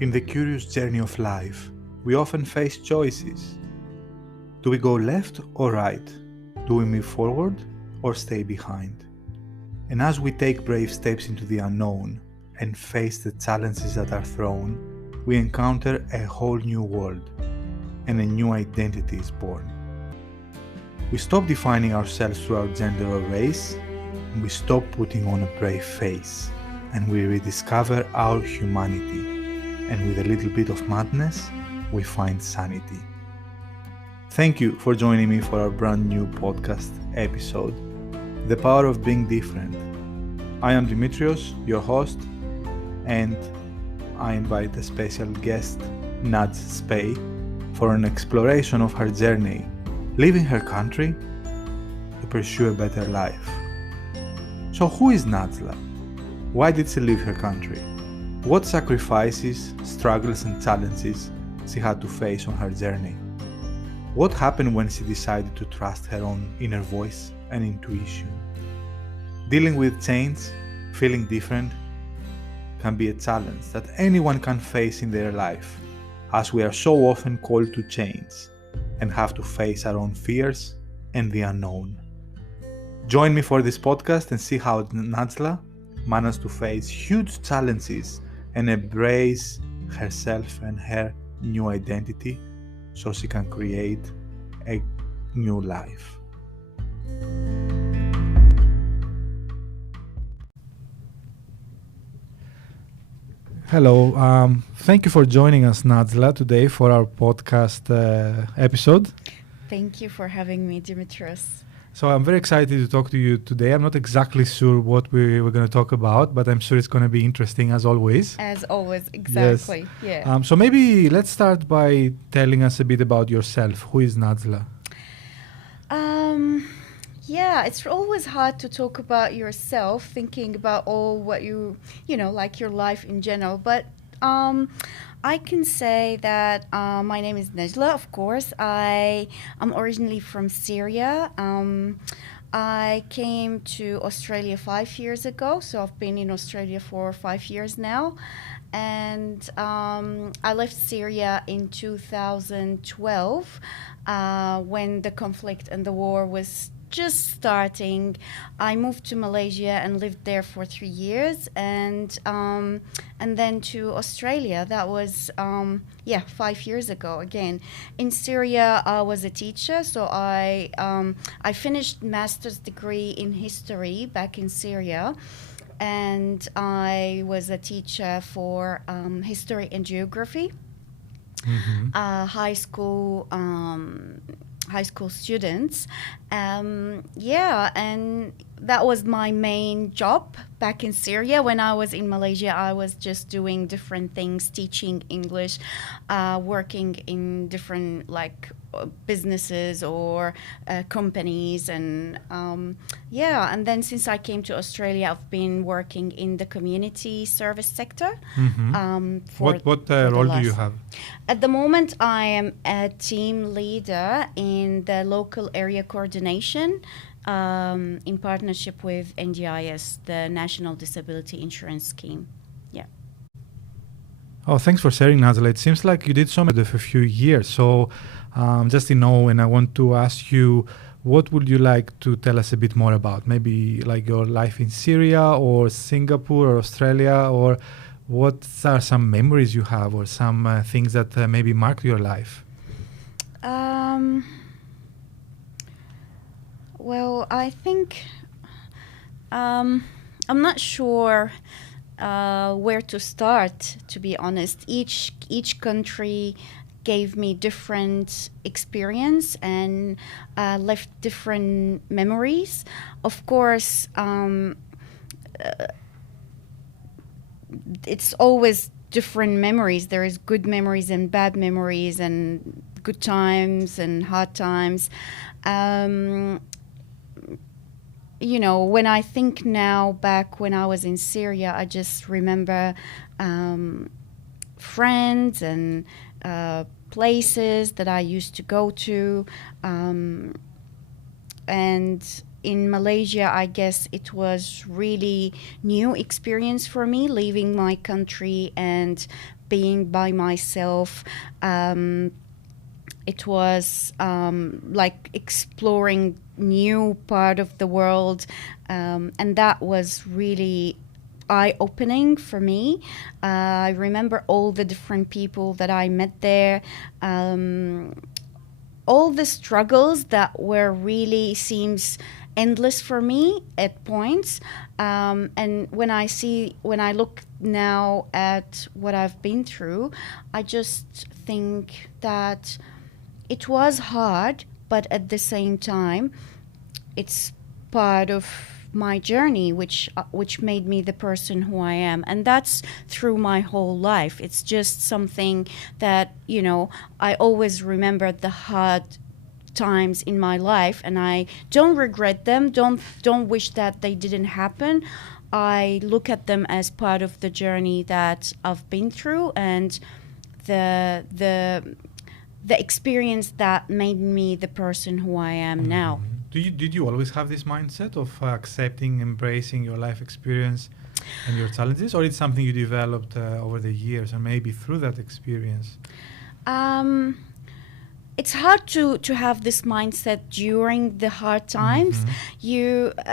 In the curious journey of life, we often face choices. Do we go left or right? Do we move forward or stay behind? And as we take brave steps into the unknown and face the challenges that are thrown, we encounter a whole new world, and a new identity is born. We stop defining ourselves through our gender or race, and we stop putting on a brave face, and we rediscover our humanity. And with a little bit of madness, we find sanity. Thank you for joining me for our brand new podcast episode, The Power of Being Different. I am Dimitrios, your host, and I invite a special guest, Naj Spey, for an exploration of her journey, leaving her country to pursue a better life. So who is Najla? Why did she leave her country? What sacrifices, struggles and challenges she had to face on her journey? What happened when she decided to trust her own inner voice and intuition? Dealing with change, feeling different, can be a challenge that anyone can face in their life, as we are so often called to change and have to face our own fears and the unknown. Join me for this podcast and see how Najla managed to face huge challenges and embrace herself and her new identity so she can create a new life. Hello, thank you for joining us, Najla, today for our podcast episode. Thank you for having me, Dimitrios. So I'm very excited to talk to you today. I'm not exactly sure what we're going to talk about, but I'm sure it's going to be interesting as always. As always, exactly. Yes. Yeah. So maybe let's start by telling us a bit about yourself. Who is Najla? Yeah, it's always hard to talk about yourself, thinking about all what like your life in general. But I can say that my name is Najla, of course. I am originally from Syria. I came to Australia 5 years ago, so I've been in Australia for 5 years now. And I left Syria in 2012 when the conflict and the war was just starting. I moved to Malaysia and lived there for 3 years, and then to Australia. That was 5 years ago again. In Syria, I was a teacher, so I finished master's degree in history back in Syria, and I was a teacher for history and geography, high school students. And that was my main job back in Syria. When I was in Malaysia, I was just doing different things, teaching English, working in different businesses or companies, and then since I came to Australia, I've been working in the community service sector. What role do you have? At the moment, I am a team leader in the local area coordination in partnership with NDIS, the National Disability Insurance Scheme. Yeah. Oh, thanks for sharing, Najla. It seems like you did so much for a few years. So just to know, and I want to ask you, what would you like to tell us a bit more about? Maybe like your life in Syria or Singapore or Australia, or what are some memories you have or some things that maybe marked your life? Well, I think I'm not sure where to start, to be honest. Each country gave me different experience and left different memories. Of course, it's always different memories. There is good memories and bad memories, and good times and hard times. When I think now back when I was in Syria, I just remember friends and places that I used to go to. And in Malaysia, I guess it was really new experience for me, leaving my country and being by myself. It was like exploring new part of the world, and that was really eye-opening for me. I remember all the different people that I met there, all the struggles that were really seems endless for me at points. And when I look now at what I've been through, I just think that it was hard, but at the same time, it's part of my journey, which made me the person who I am, and that's through my whole life. It's just something that, you know, I always remember the hard times in my life, and I don't regret them. Don't wish that they didn't happen. I look at them as part of the journey that I've been through, and the experience that made me the person who I am now. Did you always have this mindset of accepting, embracing your life experience and your challenges, or it's something you developed over the years and maybe through that experience? It's hard to have this mindset during the hard times.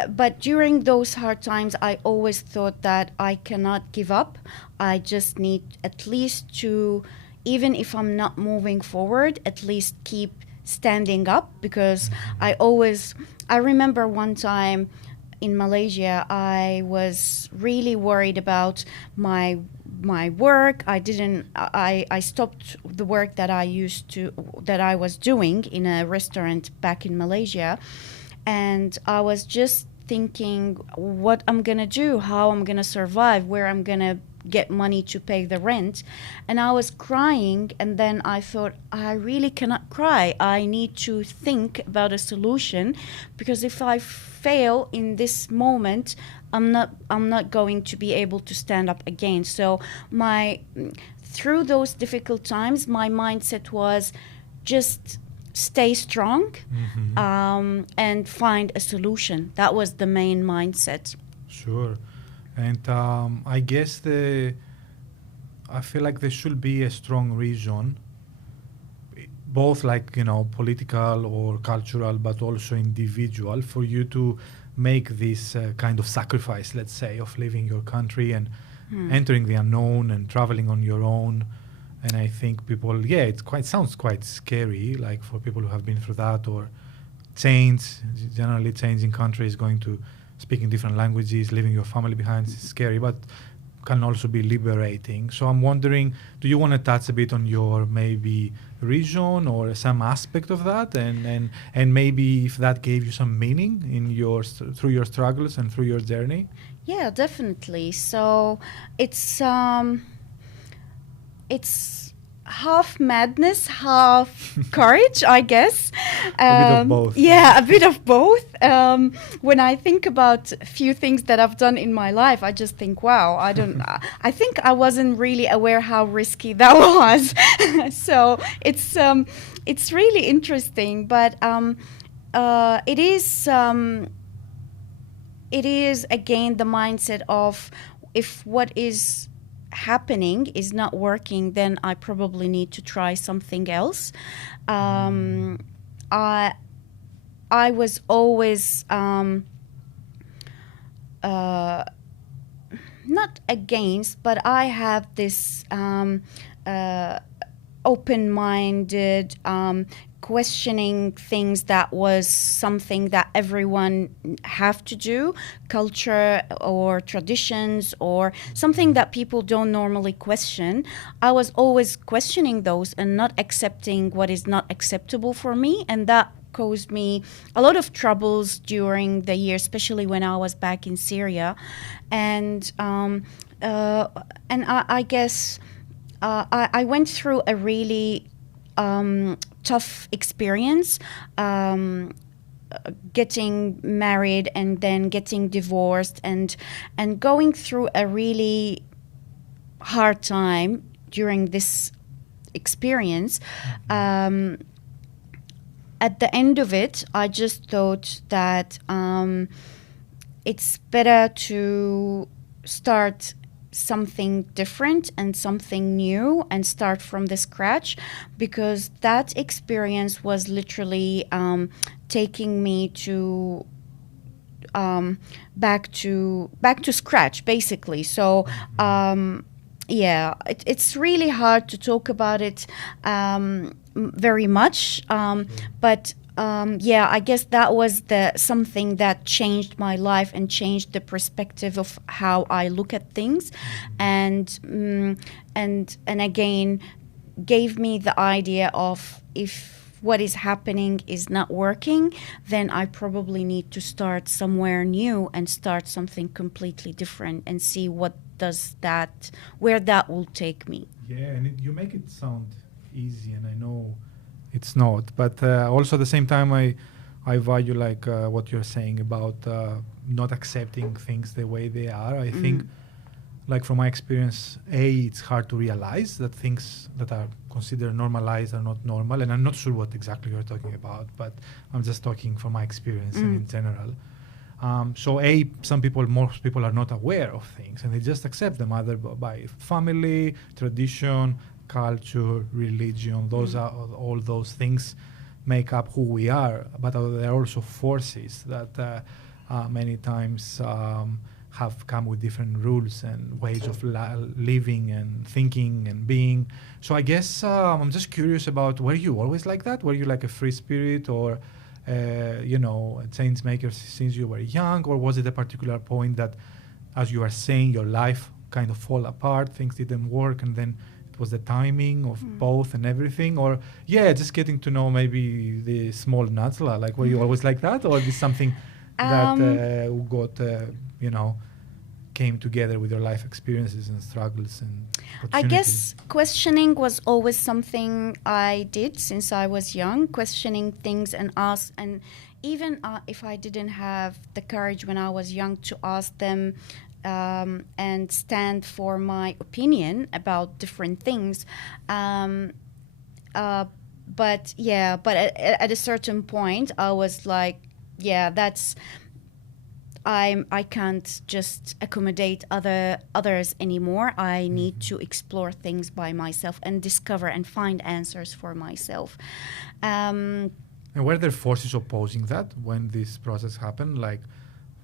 But during those hard times, I always thought that I cannot give up. I just need at least to, even if I'm not moving forward, at least keep standing up, because I remember one time in Malaysia, I was really worried about my work. I stopped the work that I was doing in a restaurant back in Malaysia, and I was just thinking what I'm gonna do, how I'm gonna survive, where I'm gonna get money to pay the rent. And I was crying, and then I thought, I really cannot cry. I need to think about a solution, because if I fail in this moment, I'm not going to be able to stand up again. So through those difficult times, my mindset was just stay strong, and find a solution. That was the main mindset. Sure. And I guess I feel like there should be a strong reason, both like, you know, political or cultural, but also individual, for you to make this kind of sacrifice, let's say, of leaving your country and entering the unknown and traveling on your own. And I think people, sounds quite scary, like for people who have been through that, or generally changing countries, going to speaking different languages, leaving your family behind is scary, but can also be liberating. So I'm wondering, do you want to touch a bit on your maybe reason or some aspect of that, and maybe if that gave you some meaning in through your struggles and through your journey? Yeah, definitely. So it's half madness, half courage, I guess. A bit of both. Yeah, a bit of both. When I think about a few things that I've done in my life, I just think, wow, I think I wasn't really aware how risky that was. So it's really interesting, but it is again the mindset of, if what is happening is not working, then I probably need to try something else. I was always not against, but I have this open-minded questioning things that was something that everyone have to do, culture or traditions or something that people don't normally question. I was always questioning those and not accepting what is not acceptable for me, and that caused me a lot of troubles during the year, especially when I was back in Syria. And I guess I went through a really tough experience, getting married and then getting divorced and going through a really hard time during this experience. At the end of it, I just thought that it's better to start something different and something new and start from the scratch, because that experience was literally taking me to back to scratch, basically. So it's really hard to talk about it very much, but I guess that was something that changed my life and changed the perspective of how I look at things, and again gave me the idea of, if what is happening is not working, then I probably need to start somewhere new and start something completely different and see where that will take me. Yeah, and you make it sound easy, and I know it's not. But also at the same time, I value like what you're saying about not accepting things the way they are. I think, like from my experience, it's hard to realize that things that are considered normalized are not normal. And I'm not sure what exactly you're talking about, but I'm just talking from my experience and in general. So most people are not aware of things, and they just accept them either by family, tradition, culture, religion. Those are all those things make up who we are, but there are also forces that many times have come with different rules and ways of living and thinking and being. So I guess I'm just curious about, were you always like that? Were you like a free spirit, or a change maker since you were young, or was it a particular point that, as you are saying, your life kind of fall apart, things didn't work, and then it was the timing of both and everything? Or just getting to know maybe the small Nazla, like were you always like that, or is this something that came together with your life experiences and struggles and opportunities? I guess questioning was always something I did since I was young, questioning things and ask, and even if I didn't have the courage when I was young to ask them and stand for my opinion about different things. But at a certain point, I was like, I can't just accommodate others anymore. I need to explore things by myself and discover and find answers for myself. And were there forces opposing that when this process happened, like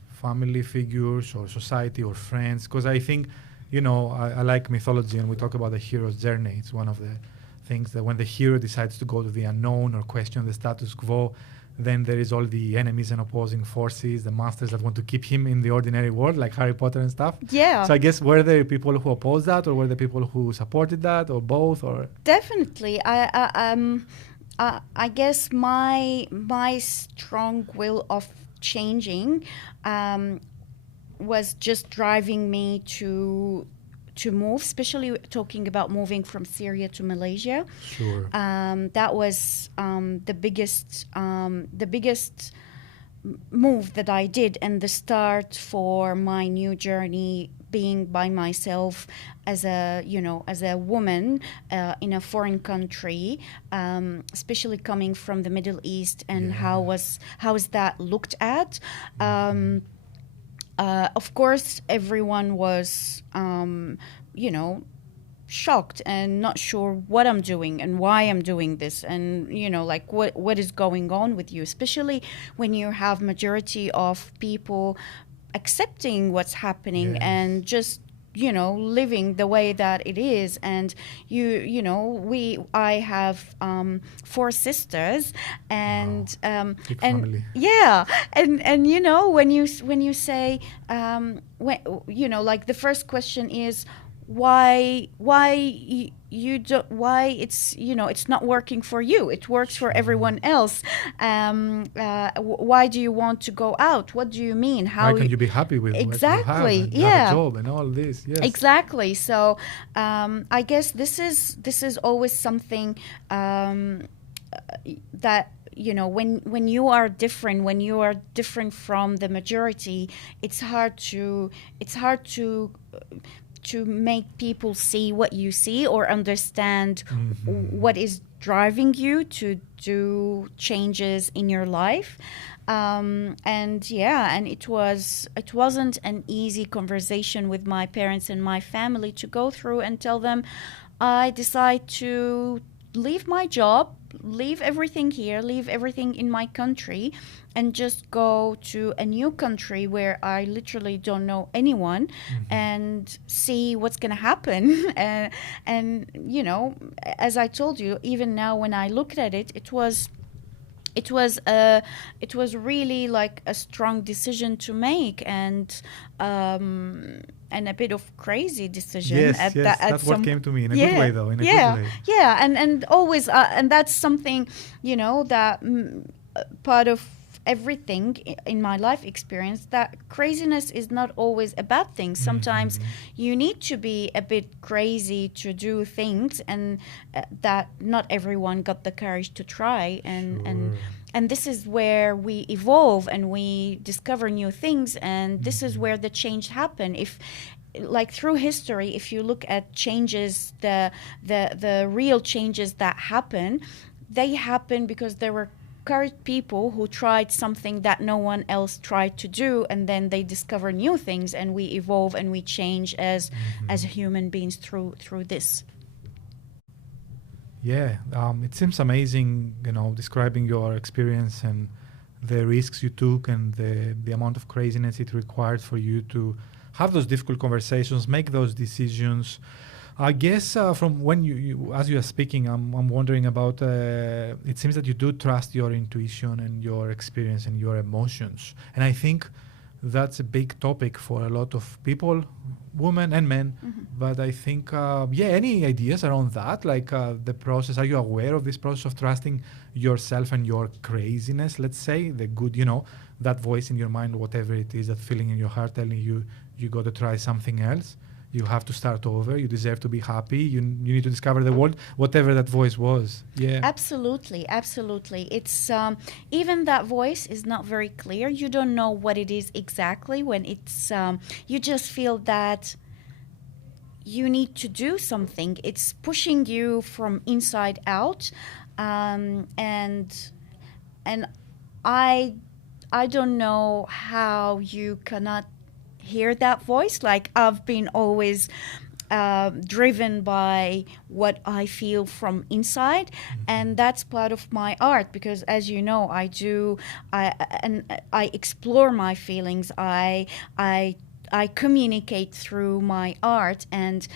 family figures or society or friends? Because I think, I like mythology, and we talk about the hero's journey. It's one of the things that when the hero decides to go to the unknown or question the status quo, then there is all the enemies and opposing forces, the monsters that want to keep him in the ordinary world, like Harry Potter and stuff. Yeah. So I guess, were there people who opposed that, or were there people who supported that, or both? Or definitely, I guess my strong will of changing was just driving me to move, especially talking about moving from Syria to Malaysia. Sure. That was the biggest move that I did, and the start for my new journey, being by myself as a woman in a foreign country, especially coming from the Middle East, and how is that looked at? Of course, everyone was, shocked and not sure what I'm doing and why I'm doing this, and what is going on with you, especially when you have majority of people accepting what's happening and just living the way that it is. And I have 4 sisters, and big and family. when you say like the first question is why it's not working for you. It works for everyone else. Why do you want to go out? What do you mean? Why can't you be happy with exactly? what you have, and have a job and all this? Yes. Exactly. So I guess this is always something that when you are different from the majority, it's hard to make people see what you see or understand what is driving you to do changes in your life. And it wasn't an easy conversation with my parents and my family to go through and tell them I decide to leave my job, leave everything here, leave everything in my country, and just go to a new country where I literally don't know anyone, and see what's going to happen. And you know, as I told you, even now when I looked at it, it was really like a strong decision to make, and a bit of crazy decision. Yes, that's what came to me in a good way, though. In a good way. Yeah, and always, and that's something, you know, that part of everything in my life experience, that craziness is not always a bad thing. Sometimes you need to be a bit crazy to do things, and that not everyone got the courage to try, and this is where we evolve and we discover new things, and this is where the change happen. If like through history, if you look at changes, the real changes that happen, they happen because there were courage people who tried something that no one else tried to do, and then they discover new things, and we evolve and we change as human beings through this. Yeah, it seems amazing, you know, describing your experience and the risks you took and the amount of craziness it required for you to have those difficult conversations, make those decisions. I guess from when you as you are speaking, I'm wondering about, it seems that you do trust your intuition and your experience and your emotions. And I think that's a big topic for a lot of people, women and men. But I think, any ideas around that? Like the process, are you aware of this process of trusting yourself and your craziness, let's say, the good, you know, that voice in your mind, whatever it is, that feeling in your heart telling you, you got to try something else. You have to start over. You deserve to be happy. You need to discover the world, whatever that voice was. Yeah. Absolutely. It's even that voice is not very clear. You don't know what it is exactly when it's. You just feel that you need to do something. It's pushing you from inside out, and I don't know how you cannot hear that voice. Like, I've been always driven by what I feel from inside, and that's part of my art, because as you know, I explore my feelings. I communicate through my art, and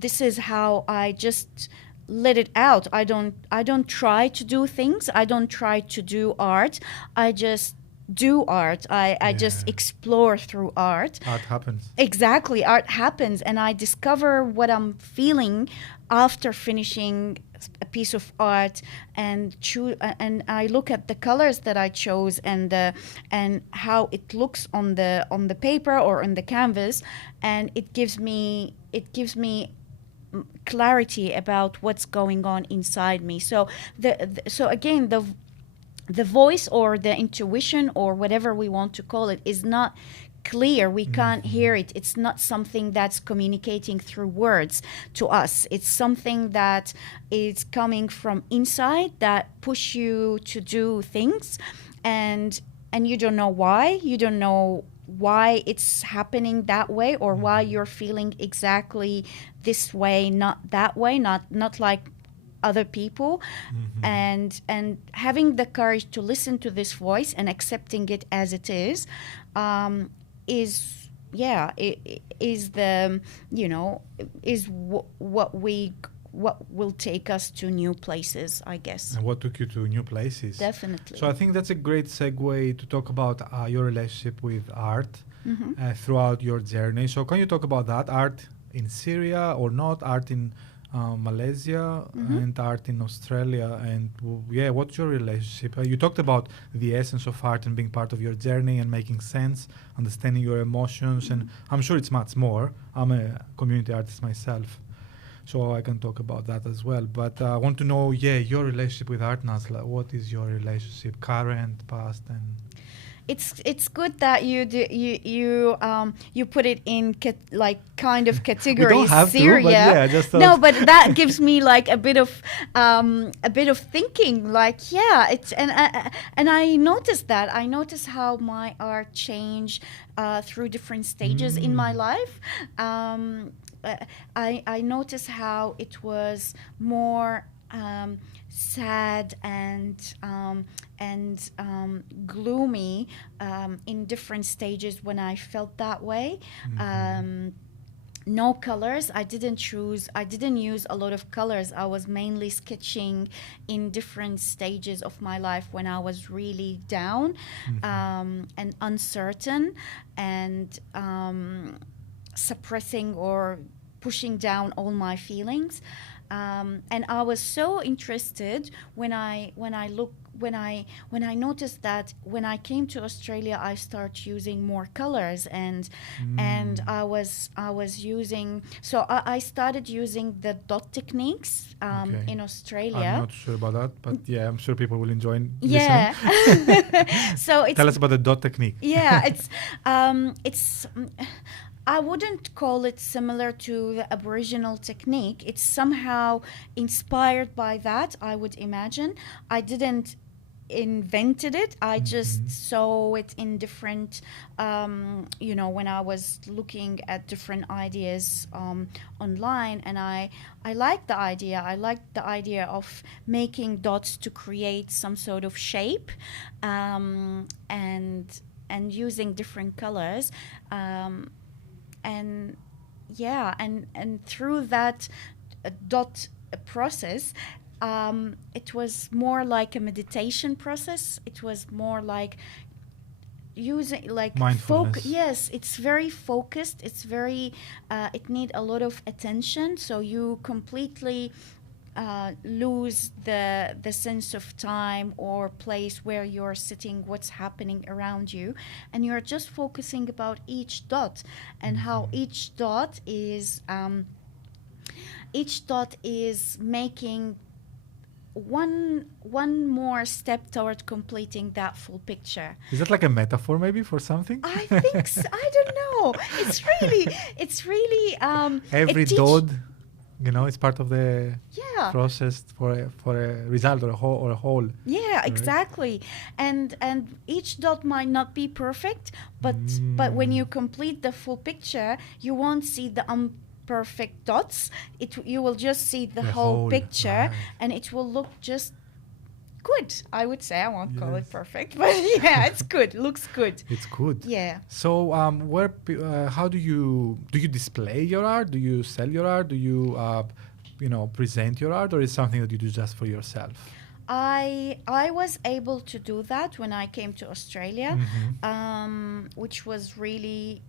this is how I just let it out. I don't try to do things. I don't try to do art. I just do art. I just explore through art. Art happens. Exactly. Art happens, and I discover what I'm feeling after finishing a piece of art, and I look at the colors that I chose and how it looks on the paper or on the canvas, and it gives me clarity about what's going on inside me. So again, the voice or the intuition or whatever we want to call it is not clear. We can't hear it. It's not something that's communicating through words to us. It's something that is coming from inside that push you to do things, and you don't know why. You don't know why it's happening that way, or why you're feeling exactly this way, not that way, not like other people. And having the courage to listen to this voice and accepting it as it is what will take us to new places, I guess. And what took you to new places? Definitely. So I think that's a great segue to talk about your relationship with art throughout your journey. So can you talk about that? Art in Syria or not? Art in Malaysia and art in Australia, and what's your relationship? You talked about the essence of art and being part of your journey and making sense, understanding your emotions, and I'm sure it's much more. I'm a community artist myself, so I can talk about that as well. But I want to know, your relationship with art, Nazla. What is your relationship, current, past, and it's good that you put it in like kind of categories. We don't have to, but yeah, just thought. No, but that gives me like a bit of thinking. Like, yeah, it's and I noticed that. I noticed how my art changed through different stages in my life. I noticed how it was more sad and gloomy in different stages when I felt that way. No colors. I didn't use a lot of colors. I was mainly sketching in different stages of my life when I was really down and uncertain and suppressing or pushing down all my feelings. And I was so interested when I noticed that when I came to Australia, I started using more colors and I was using. So I started using the dot techniques in Australia. I'm not sure about that, but yeah, I'm sure people will enjoy listening. Yeah. So tell us about the dot technique. Yeah, it's I wouldn't call it similar to the Aboriginal technique. It's somehow inspired by that, I would imagine. I didn't invented it. I just saw it in different, when I was looking at different ideas online, and I liked the idea. I liked the idea of making dots to create some sort of shape, and using different colors. And through that dot process, it was more like a meditation process. It was more like using like mindfulness. Yes, it's very focused. It's very it need a lot of attention. So you completely lose the sense of time or place where you're sitting, what's happening around you, and you're just focusing about each dot and how each dot is making one more step toward completing that full picture. Is that like a metaphor maybe for something? I think so. I don't know. It's really every dot, it's part of the process for a result or a whole. Yeah, right? Exactly. And each dot might not be perfect, but when you complete the full picture, you won't see the perfect dots. You will just see the whole picture, and it will look just good. I would say I won't call it perfect, but yeah, it's good. Looks good. It's good. Yeah. So, how do you display your art? Do you sell your art? Do you present your art, or is it something that you do just for yourself? I was able to do that when I came to Australia, which was really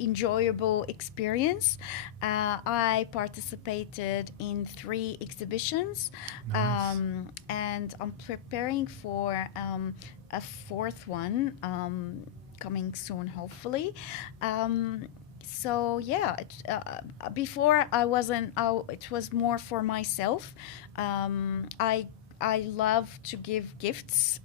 enjoyable experience. I participated in 3 exhibitions. Nice. And I'm preparing for a 4th one coming soon, hopefully. So yeah, before it was more for myself. I love to give gifts,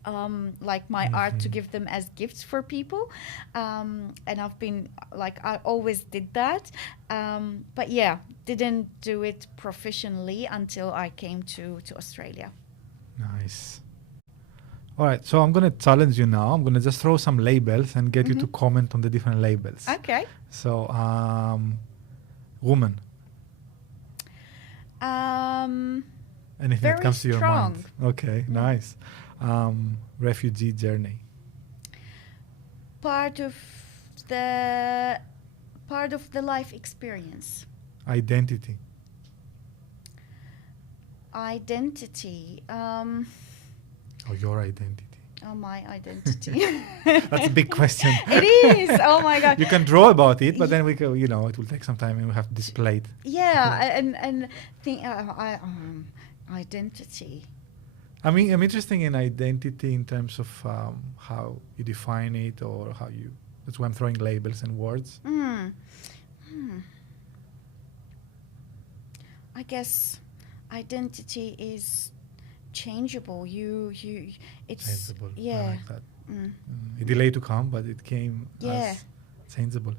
like my art, to give them as gifts for people. And I've been, I always did that. But yeah, didn't do it professionally until I came to Australia. Nice. All right, so I'm going to challenge you now. I'm going to just throw some labels and get you to comment on the different labels. Okay. So, woman. Anything very that comes to your strong. mind. Okay, nice. Refugee journey. Part of the life experience. Identity. Your identity. Oh, my identity. That's a big question. It is. Oh my God. You can draw about it, but then we go. It will take some time, and we have to display it. Yeah, and think identity. I'm interested in identity in terms of how you define it, or how you. That's why I'm throwing labels and words. I guess identity is changeable. It's Changeable. yeah. I like that. It delayed to come, but it came Yeah. as changeable.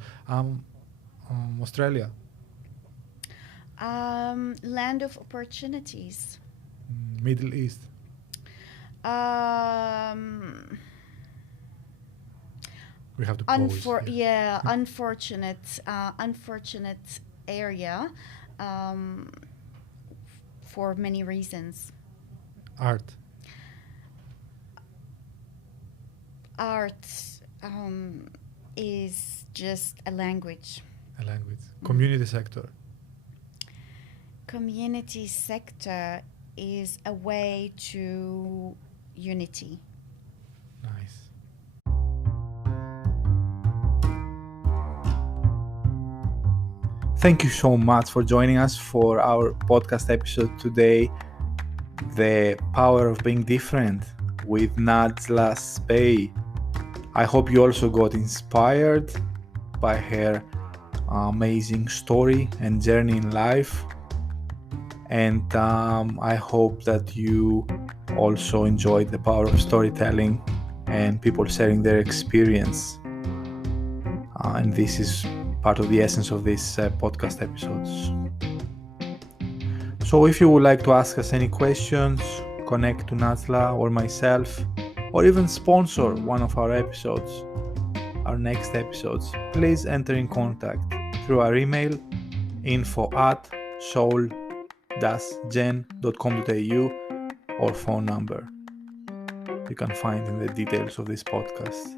Australia, Land of opportunities. Middle East, we have to pause. Unfortunate area for many reasons. Art, Art is just a language. a language, community sector, Community sector is a way to unity. nice. Thank you so much for joining us for our podcast episode today, The Power of Being Different with Najla Spey. I hope you also got inspired by her amazing story and journey in life. And I hope that you also enjoyed the power of storytelling and people sharing their experience. And this is part of the essence of these podcast episodes. So if you would like to ask us any questions, connect to Najla or myself, or even sponsor one of our episodes, our next episodes, please enter in contact through our email info@soul-gen.com.au or phone number you can find in the details of this podcast.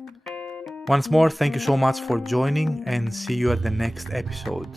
Once more, thank you so much for joining and see you at the next episode.